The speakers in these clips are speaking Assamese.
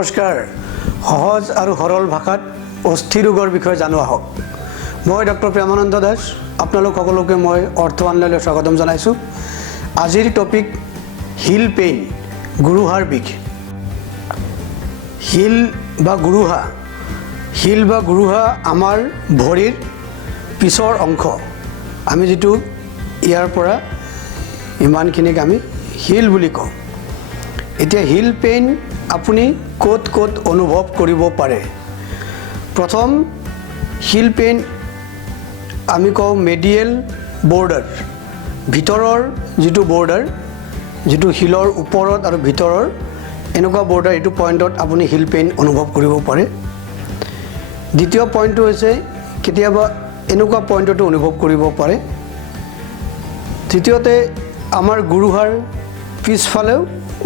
নমস্কাৰ সহজ আৰু সৰল ভাষাত অস্থি ৰোগৰ বিষয়ে জানো আহক মই ডক্টৰ প্ৰেমানন্দ দাস আপোনালোক সকলোকে মই অৰ্থৱানলৈ স্বাগতম জনাইছো আজিৰ টপিক হিল পেইন গুৰুহাৰ বিষ হিল বা গুৰুহা আমাৰ ভৰিৰ পিছৰ অংশ আমি যেটো ইয়াৰ পৰা ইমানখিনিক আমি হিল বুলি কওঁ এতিয়া হিল পেইন আপুনি কোত অনুভৱ কৰিব পাৰে প্ৰথম হিল পেইন আমি কওঁ মেডিয়েল বৰ্ডাৰ ভিতৰৰ যেটো বৰ্ডাৰ যেটো হিলৰ ওপৰত আৰু ভিতৰৰ এনেকুৱা বৰ্ডাৰ এটো পইণ্টত আপুনি হিল পেইন অনুভৱ কৰিব পাৰে দ্বিতীয় পইণ্টটো হৈছে কেতিয়াবা এনেকুৱা পইণ্টটো অনুভৱ কৰিব পাৰে তৃতীয়তে আমাৰ গুৰুহাৰ পিছফালেও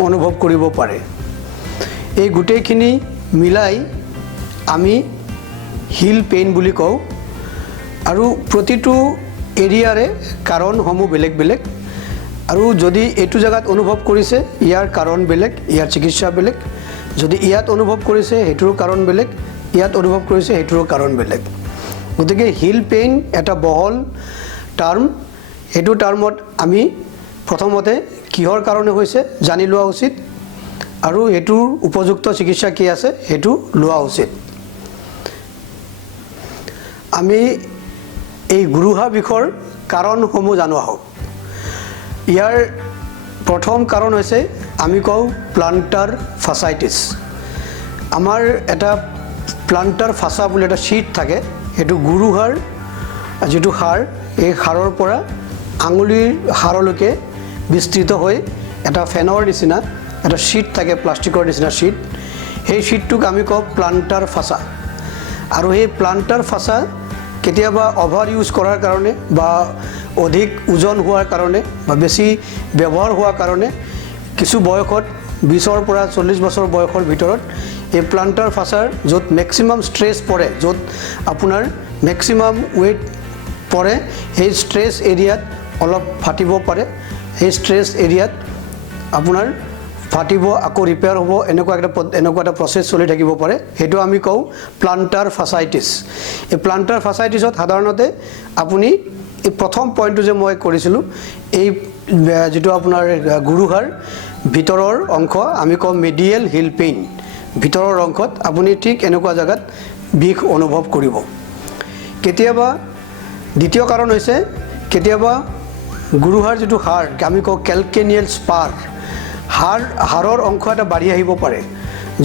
অনুভৱ কৰিব পাৰে এই গুটেইখিনি মিলাই আমি হিল পেইন বুলি কওঁ আৰু প্ৰতিটো এৰিয়াৰে কাৰণসমূহ বেলেগ আৰু যদি এইটো জায়গাত অনুভৱ কৰিছে ইয়াৰ কাৰণ বেলেগ ইয়াৰ চিকিৎসা বেলেগ যদি ইয়াত অনুভৱ কৰিছে হেতুৰ কাৰণ বেলেগ ইয়াত অনুভৱ কৰিছে হেতুৰ কাৰণ বেলেগ গতিকে হিল পেইন এটা বহল টাৰ্ম হেতু টাৰ্মত আমি প্ৰথমতে কিহৰ কাৰণে হৈছে জানি লোৱা উচিত আৰু হেতুৰ উপযুক্ত চিকিৎসা কি আছে হেতু লোৱা উচিত আমি এই গুৰুহা বিষৰ কাৰণসমূহ জানো আহক ইয়াৰ প্ৰথম কাৰণ হৈছে আমি কওঁ প্লান্টাৰ ফাসাইটিস আমাৰ এটা প্লান্টাৰ ফাসা বুলি এটা শীট থাকে হেতু গুৰুহাৰ যেটো হাড় এই হাড়ৰ পৰা আঙুলিৰ হাড়লৈকে বিস্তৃত হৈ এটা ফেনৰ নিচিনা এটা শীট থাকে প্লাষ্টিকৰ নিচিনা শীট এই শীটটোক আমি কওঁ প্লান্টাৰ ফাসা আৰু এই প্লান্টাৰ ফাসা কেতিয়াবা ওভাৰ ইউজ কৰাৰ কাৰণে বা অধিক ওজন হোৱাৰ কাৰণে বা বেছি ব্যৱহাৰ হোৱাৰ কাৰণে কিছু বয়সত 20 পৰা 40 বছৰ বয়সৰ ভিতৰত এই প্লান্টাৰ ফাসাৰ য'ত ম্যাক্সিমাম স্ট্ৰেছ পৰে য'ত আপোনাৰ ম্যাক্সিমাম ওয়েট পৰে এই স্ট্ৰেছ এৰিয়াত অলপ ফাটিব পাৰে এই স্ট্ৰেছ এৰিয়াত আপোনাৰ ফাটিব আকৌ ৰিপেয়াৰ হ'ব এনেকুৱা এটা প্ৰসেছ চলি থাকিব পাৰে হেতু আমি কওঁ প্লান্টাৰ ফাসাইটিস এই প্লান্টাৰ ফাসাইটিছত সাধাৰণতে আপুনি এই প্ৰথম পইণ্টটো যে মই কৰিছিলো এই যেটো আপোনাৰ গুৰুহাৰ ভিতৰৰ অংশ আমি কওঁ মেডিয়েল হিল পেইন ভিতৰৰ অংশত আপুনি ঠিক এনেকুৱা জায়গাত বিষ অনুভৱ কৰিব কেতিয়াবা দ্বিতীয় কাৰণ হৈছে কেতিয়াবা গুৰুহাৰ যেটো হাড় আমি কওঁ ক্যালকেনিয়াল স্পাৰ হাড়ৰ অংশ এটা বাঢ়ি আহিব পাৰে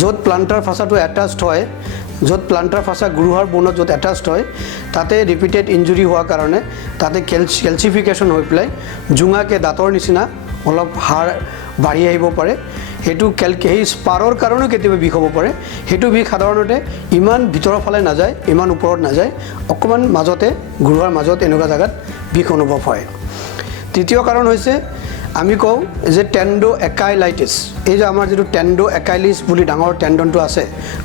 য'ত প্লান্টাৰ ফাসাটো এটাচড হয় য'ত প্লান্টাৰ ফাসা গুৰুহাৰ বনত য'ত এটাচড হয় তাতে ৰিপিটেড ইনজুৰি হোৱাৰ কাৰণে তাতে ক্যালচিফিকেশন হৈ পেলাই জুঙাকে দাঁতৰ নিচিনা অলপ হাড় বাঢ়ি আহিব পাৰে হেতু সেই স্পাৰৰ কাৰণেও কেতিয়াবা বিষ হ'ব পাৰে হেতু বিষ সাধাৰণতে ইমান ভিতৰৰ ফালে নাযায় ইমান ওপৰত নাযায় অকমান মাজতে গুৰুহাৰ মাজত এনেকুৱা জায়গাত বিষ অনুভৱ হয় তৃতীয় কাৰণ হৈছে আমি কওঁ যে টেন্ডো একাইলাইটিস এই যে আমাৰ যেটো টেন্ডো একাইলিস বুলি ডাঙৰ টেন্ডনটো আছে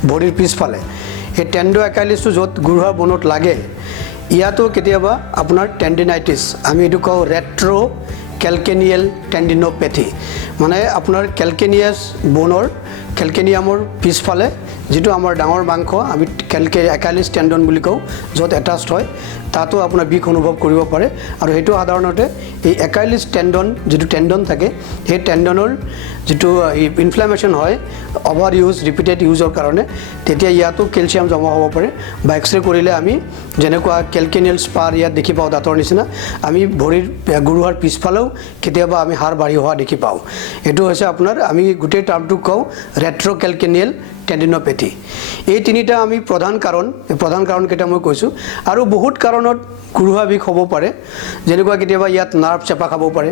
ভৰিৰ পিছফালে এই টেন্ডো একাইলিসটো য'ত গুৰুহাৰ বনত লাগে ইয়াতো কেতিয়াবা আপোনাৰ টেন্ডিনাইটিস আমি এটো কওঁ ৰেট্ৰো ক্যালকেনিয়াল টেন্ডিনোপ্যাথি মানে আপোনাৰ ক্যালকেনিয়াস বনৰ ক্যালকেনিয়ামৰ পিছফালে যেটো আমাৰ ডাঙৰ মাংস আমি একাইলিস টেন্ডন বুলি কওঁ য'ত এটাচড হয় তাতো আপোনাৰ বিষ অনুভৱ কৰিব পাৰে আৰু হেতু সাধাৰণতে এই একাইলিস টেন্ডন যেটো টেন্ডন থাকে এই টেন্ডনৰ যেটো ইনফ্লামেশন হয় ওভাৰ ইউজ ৰিপিটেড ইউজৰ কাৰণে তেতিয়া ইয়াতো ক্যালচিয়াম জমা হ'ব পাৰে বা এক্সৰে কৰিলে আমি যেনেকুৱা ক্যালকেনিয়াল স্পাৰ ইয়াত দেখি পাওঁ দাঁতৰ নিচিনা আমি ভৰিৰ গুৰুহাৰ পিছফালেও কেতিয়াবা আমি হাড় বাঢ়ি হোৱা দেখি পাওঁ এটো হৈছে আপোনাৰ আমি গোটেই টাৰ্মটো কওঁ ৰেট্ৰো ক্যালকেনিয়াল টেন্ডিনোপ্যাথি এই তিনিটা আমি প্ৰধান কাৰণ কেইটা মই কৈছো আৰু বহুত কাৰণত গুৰুহা বিষ হ'ব পাৰে যেনেকুৱা কেতিয়াবা ইয়াত নাৰ্ভ চেপা খাব পাৰে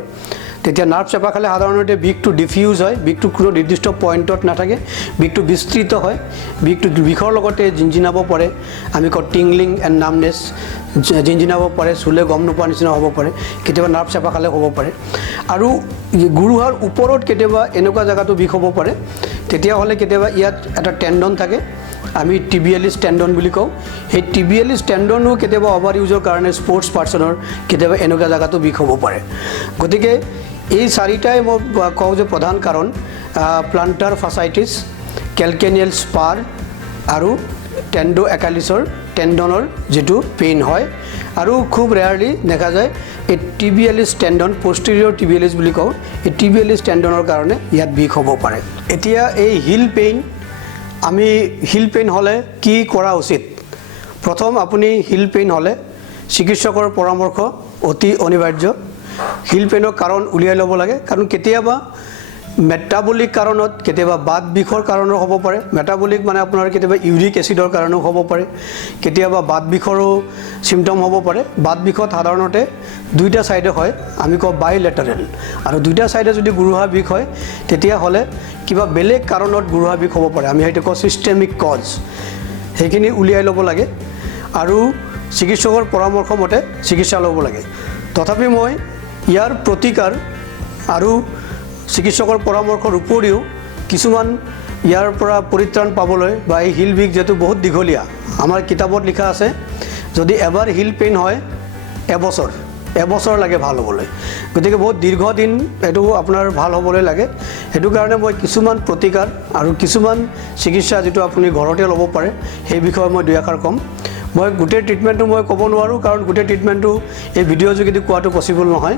তেতিয়া নাৰ্ভ চেপা খালে সাধাৰণতে বিষটো ডিফিউজ হয় বিষটো কোনো নিৰ্দিষ্ট পইণ্টত নাথাকে বিষটো বিস্তৃত হয় বিষৰ লগতে জিনজিনাব পাৰে আমি কওঁ টিংলিং এণ্ড নামনেছ জিনজিনাব পাৰে চুলে গম নোপোৱা নিচিনা হ'ব পাৰে কেতিয়াবা নাৰ্ভ চেপা খালে হ'ব পাৰে আৰু গুৰুহাৰ ওপৰত কেতিয়াবা এনেকুৱা জায়গাটো বিষ হ'ব পাৰে তেতিয়া হলে কেতিয়াবা ইয়াত এটা টেন্ডন থাকে আমি টিবিয়ালিস টেন্ডন বুলি কওঁ এই টিবিয়ালিস টেন্ডনো কেতিয়াবা ওভাৰ ইউজৰ কাৰণে স্পৰ্টছ পাৰ্সনৰ কেতিয়াবা এনেকুৱা জায়গাটো বিষ হ'ব পাৰে গতিকে এই চাৰিটাই মই কওঁ যে প্ৰধান কাৰণ প্লান্টাৰ ফাসাইটিস কেলকেনিয়েল স্পাৰ আৰু টেণ্ডো একালিছৰ টেণ্ডনৰ যেটো পেইন হয় আৰু খুব ৰেয়াৰলি দেখা যায় এই টিবিয়ালিছ টেণ্ডন পষ্টেৰিয়ৰ টিবিয়ালিছ বুলি কওঁ এই টিবিয়ালিছ টেণ্ডনৰ কাৰণে ইয়াত বিষ হ'ব পাৰে এতিয়া এই হিল পেইন হ'লে কি কৰা উচিত প্ৰথম আপুনি হিল পেইন হ'লে চিকিৎসকৰ পৰামৰ্শ অতি অনিবাৰ্য হিল পেইনৰ কাৰণ উলিয়াই ল'ব লাগে কাৰণ কেতিয়াবা মেটাবলিক কাৰণত কেতিয়াবা বাত বিষৰ কাৰণো হ'ব পাৰে মেটাবলিক মানে আপোনাৰ কেতিয়াবা ইউৰিক এচিডৰ কাৰণো হ'ব পাৰে কেতিয়াবা বাত বিষৰো সিম্পটম হ'ব পাৰে বাত বিষত সাধাৰণতে দুইটা সাইডে হয় আমি কওঁ বাইলেটাৰেল আৰু দুইটা সাইডে যদি গুৰুহা বিষ হয় তেতিয়া হ'লে কিবা বেলেগ কাৰণত গুৰুহা বিষ হ'ব পাৰে আমি সেইটো কওঁ সিস্টেমিক কজ সেইখিনি উলিয়াই ল'ব লাগে আৰু চিকিৎসকৰ পৰামৰ্শ মতে চিকিৎসা ল'ব লাগে তথাপি মই ইয়াৰ প্ৰতিকাৰ আৰু চিকিৎসকৰ পৰামৰ্শৰ উপৰিও কিছুমান ইয়াৰ পৰা পৰিত্ৰাণ পাবলৈ বা এই হিল বিষ যেটো বহুত দীঘলীয়া আমাৰ কিতাপত লিখা আছে যদি এবাৰ হিল পেইন হয় এবছৰ লাগে ভাল হ'বলৈ গতিকে বহুত দীৰ্ঘদিন এটো আপোনাৰ ভাল হ'বলৈ লাগে হেতু কাৰণে মই কিছুমান প্ৰতিকাৰ আৰু কিছুমান চিকিৎসা যেটো আপুনি ঘৰতে ল'ব পাৰে সেই বিষয়ে মই দুই আখৰ কম মই গোটেই ট্ৰিটমেণ্টটো মই ক'ব নোৱাৰোঁ কাৰণ গোটেই ট্ৰিটমেণ্টটো এই ভিডিঅ' যোগেদি কোৱাটো পচিবল নহয়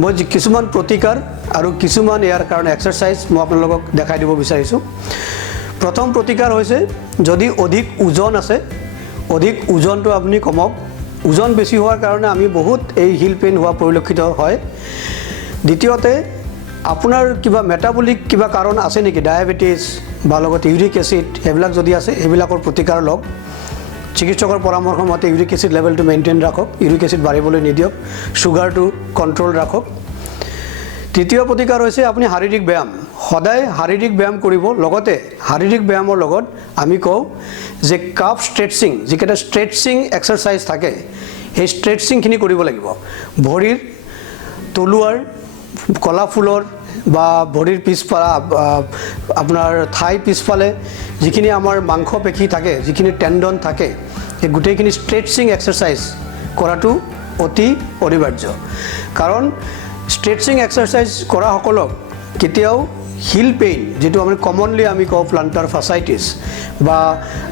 মই কিছুমান প্ৰতিকাৰ আৰু কিছুমান ইয়াৰ কাৰণে এক্সাৰচাইজ মই আপোনালোকক দেখাই দিব বিচাৰিছোঁ প্ৰথম প্ৰতিকাৰ হৈছে যদি অধিক ওজন আছে অধিক ওজনটো আপুনি কমাওক ওজন বেছি হোৱাৰ কাৰণে আমি বহুত এই হিল পেইন হোৱা পৰিলক্ষিত হয় দ্বিতীয়তে আপোনাৰ কিবা মেটাবলিক কিবা কাৰণ আছে নেকি ডায়াবেটিছ বা লগত ইউৰিক এচিড এইবিলাক যদি আছে এইবিলাকৰ প্ৰতিকাৰ লওক চিকিৎসকৰ পৰামৰ্শ মতে ইউৰিক এচিড লেভেলটো মেইনটেইন ৰাখক ইউৰিক এচিড বাঢ়িবলৈ নিদিয়ক সুগাৰটো কণ্ট্ৰল ৰাখক তৃতীয় প্ৰতিকাৰ হৈছে আপুনি শাৰীৰিক ব্যায়াম সদায় শাৰীৰিক ব্যায়াম কৰিব লগতে শাৰীৰিক ব্যায়ামৰ লগত আমি কওঁ যে কাফ ষ্ট্ৰেচিং যিকেইটা ষ্ট্ৰেচিং এক্সাৰচাইজ থাকে সেই ষ্ট্ৰেচিংখিনি কৰিব লাগিব ভৰিৰ তলুৱাৰ কলা ফুলৰ বা ভৰিৰ পিছফালে আপোনাৰ থাই পিছফালে যিখিনি আমাৰ মাংস পেশী থাকে যিখিনি টেণ্ডন থাকে এই গোটেইখিনি ষ্ট্ৰেচিং এক্সাৰচাইজ কৰাটো অতি অনিবাৰ্য কাৰণ ষ্ট্ৰেচিং এক্সাৰচাইজ কৰা সকলক কেতিয়াও হিল পেইন যেটো আমি কমনলি আমি কওঁ প্লান্টাৰ ফাসাইটিস বা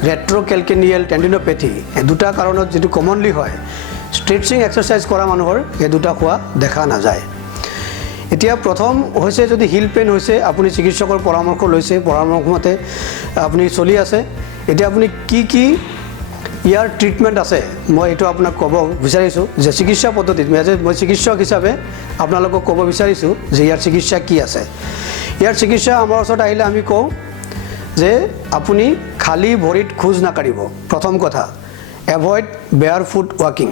ৰেট্ৰ'কেলকেনিয়েল টেণ্ডিনোপেথি এই দুটা কাৰণত যেটো কমনলি হয় ষ্ট্ৰেচিং এক্সাৰচাইজ কৰা মানুহৰ এই দুটা হোৱা দেখা নাযায় এতিয়া প্ৰথম হৈছে যদি হিল পেইন হৈছে আপুনি চিকিৎসকৰ পৰামৰ্শ লৈছে পৰামৰ্শমতে আপুনি চলি আছে এতিয়া আপুনি কি ইয়াৰ ট্ৰিটমেণ্ট আছে মই এটো আপোনাক ক'ব বিচাৰিছোঁ যে চিকিৎসা পদ্ধতি মই চিকিৎসক হিচাপে আপোনালোকক ক'ব বিচাৰিছোঁ যে ইয়াৰ চিকিৎসা কি আছে ইয়াৰ চিকিৎসা আমাৰ ওচৰত আহিলে আমি কওঁ যে আপুনি খালি ভৰিত খোজ নাকাঢ়িব প্ৰথম কথা এভয়েড বেয়াৰফুট ৱাকিং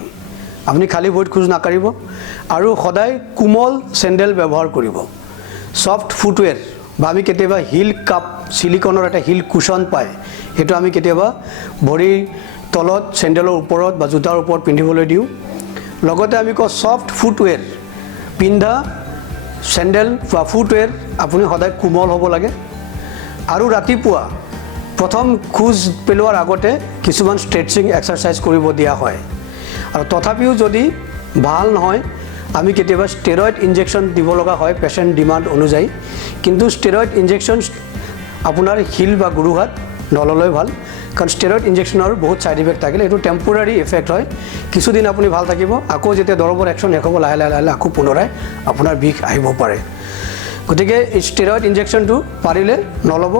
আপুনি খালি ভৰিত খোজ নাকাঢ়িব আৰু সদায় কোমল চেণ্ডেল ব্যৱহাৰ কৰিব সফট ফুটৱেৰ বা আমি কেতিয়াবা হিল কাপ সিলিকনৰ এটা হিল কুশন পায় হেতু আমি কেতিয়াবা ভৰি তলত চেণ্ডেলৰ ওপৰত বা জোতাৰ ওপৰত পিন্ধিবলৈ দিওঁ লগতে আমি কওঁ সফট ফুটৱেৰ পিন্ধা চেণ্ডেল বা ফুটৱেৰ আপুনি সদায় কোমল হ'ব লাগে আৰু ৰাতিপুৱা প্ৰথম খোজ পেলোৱাৰ আগতে কিছুমান ষ্ট্ৰেচিং এক্সাৰচাইজ কৰিব দিয়া হয় আৰু তথাপিও যদি ভাল নহয় আমি কেতিয়াবা ষ্টেৰইড ইনজেকশ্যন দিব লগা হয় পেশেন্ট ডিমান্ড অনুযায়ী কিন্তু ষ্টেৰইড ইনজেকশ্যন আপোনাৰ হিল বা গুৰুহাত নললৈ ভাল কাৰণ ষ্টেৰইড ইনজেকশ্যনৰ বহুত সাইড ইফেক্ট থাকে এটো টেম্পোৰাৰী ইফেক্ট হয় কিছুদিন আপুনি ভাল থাকিব আকৌ যেতিয়া দৰবৰ একশ্যন শেষ হ'ব লাহে লাহে আকৌ পুনৰাই আপোনাৰ বিষ আহিব পাৰে গতিকে ষ্টেৰইড ইনজেকশ্যনটো পাৰিলে নল'ব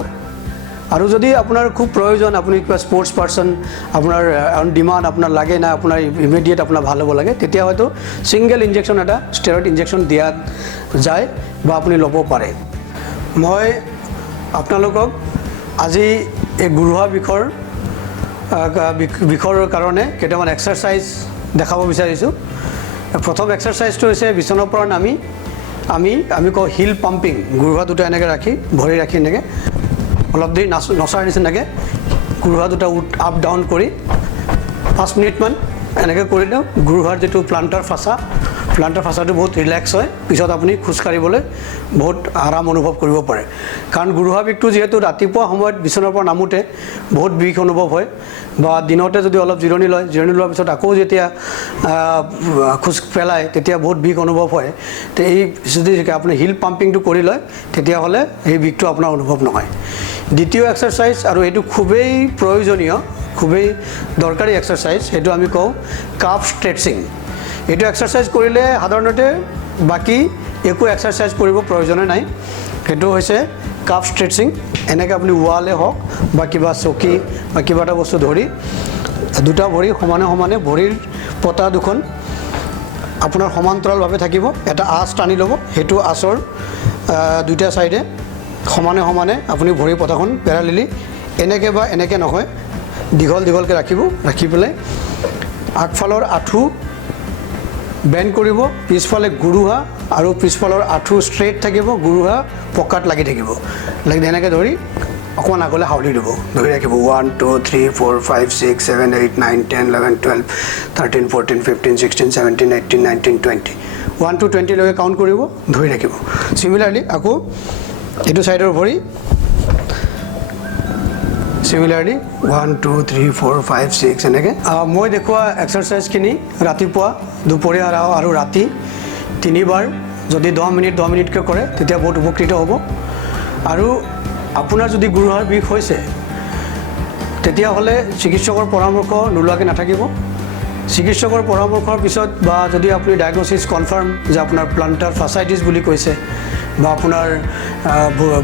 আৰু যদি আপোনাৰ খুব প্ৰয়োজন আপুনি কিবা স্পৰ্টছ পাৰ্সন আপোনাৰ অন ডিমান্ড আপোনাৰ লাগে না আপোনাৰ ইমিডিয়েট আপোনাৰ ভাল হ'ব লাগে তেতিয়া হয়তো সিঙ্গেল ইনজেকশ্যন এটা ষ্টেৰইড ইনজেকশ্যন দিয়া যায় বা আপুনি ল'ব পাৰে মই আপোনালোকক আজি এই গুৰুহা বিষৰ কাৰণে কেইটামান এক্সাৰচাইজ দেখাব বিচাৰিছোঁ প্ৰথম এক্সাৰচাইজটো হৈছে বিছনাৰ পৰা নামি আমি কওঁ হিল পাম্পিং গুৰুহা দুটা এনেকৈ ৰাখি ভৰি ৰাখি এনেকৈ অলপ দেৰি নচাৰ নিচিনাকৈ গুৰুহা দুটা আপ ডাউন কৰি 5 মিনিটমান এনেকৈ কৰি দিওঁ গুৰুহাৰ যেটো প্লান্টাৰ ফাসাটো বহুত ৰিলেক্স হয় পিছত আপুনি খোজ কাঢ়িবলৈ বহুত আৰাম অনুভৱ কৰিব পাৰে কাৰণ গুৰুহা বিষটো যেহেতু ৰাতিপুৱা সময়ত বিছনাৰ পৰা নামোতে বহুত বিষ অনুভৱ হয় বা দিনতে যদি অলপ জিৰণি লোৱাৰ পিছত আকৌ যেতিয়া খোজ পেলায় তেতিয়া বহুত বিষ অনুভৱ হয় তো এই যদি আপুনি হিল পাম্পিংটো কৰি লয় তেতিয়াহ'লে এই বিষটো আপোনাৰ অনুভৱ নহয় দ্বিতীয় এক্সাৰচাইজ আৰু এইটো খুবেই প্ৰয়োজনীয় খুবেই দৰকাৰী এক্সাৰচাইজ সেইটো আমি কওঁ কাফ ষ্ট্ৰেচিং এইটো এক্সাৰচাইজ কৰিলে সাধাৰণতে বাকি একো এক্সাৰচাইজ কৰিব প্ৰয়োজন নাই সেইটো হৈছে কাফ ষ্ট্ৰেচিং এনেকৈ আপুনি ৱালে হওক বা কিবা চকী বা কিবা এটা বস্তু ধৰি দুটা ভৰি সমানে সমানে ভৰিৰ পতা দুখন আপোনাৰ সমান্তৰালভাৱে থাকিব এটা আঁচ টানি ল'ব সেইটো আঁচৰ দুটা সাইডে সমানে সমানে আপুনি ভৰি পতাখন পেৰালেলি এনেকৈ বা এনেকৈ নহয় দীঘল দীঘলকৈ ৰাখিব ৰাখি পেলাই আগফালৰ আঁঠু বেণ্ড কৰিব পিছফালে গুৰুহা আৰু পিছফালৰ আঁঠু ষ্ট্ৰেইট থাকিব গুৰুহা পকাত লাগি থাকিব লাগি এনেকৈ ধৰি অকণমান আগলৈ হাউলি দিব ধৰি ৰাখিব 1 2 3 4 5 6 7 8 9 10 11 12 13 14 15 16 17 18 19 20 1 to 20 লৈকে কাউণ্ট কৰিব ধৰি ৰাখিব সিমিলাৰলি আকৌ এইটো সাইডৰ ভৰি সিমিলাৰলি 1 2 3 4 5 6 এনেকৈ মই দেখুৱা এক্সাৰচাইজখিনি ৰাতিপুৱা দুপৰীয়া আৰু ৰাতি তিনিবাৰ যদি 10 মিনিটকৈ কৰে তেতিয়া বহুত উপকৃত হ'ব আৰু আপোনাৰ যদি গুৰুহাৰ বিষ হৈছে তেতিয়াহ'লে চিকিৎসকৰ পৰামৰ্শ নোলোৱাকৈ নাথাকিব চিকিৎসকৰ পৰামৰ্শৰ পিছত বা যদি আপুনি ডায়েগনচিছ কনফাৰ্ম যে আপোনাৰ প্লান্টাৰ ফাসাইটিছ বুলি কৈছে বা আপোনাৰ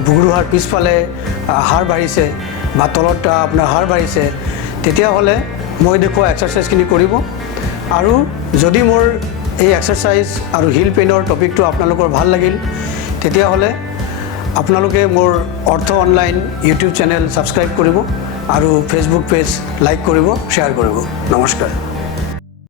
গুৰুহাৰ পিছফালে হাড় বাঢ়িছে বা তলত আপোনাৰ হাড় বাঢ়িছে তেতিয়াহ'লে মই দেখুৱা এক্সাৰচাইজখিনি কৰিব আৰু যদি মোৰ এই এক্সাৰচাইজ আৰু হিল পেইনৰ টপিকটো আপোনালোকৰ ভাল লাগিল তেতিয়াহ'লে আপোনালোকে মোৰ অৰ্থ অনলাইন ইউটিউব চেনেল ছাবস্ক্ৰাইব কৰিব আৰু ফেচবুক পেজ লাইক কৰিব শ্বেয়াৰ কৰিব নমস্কাৰ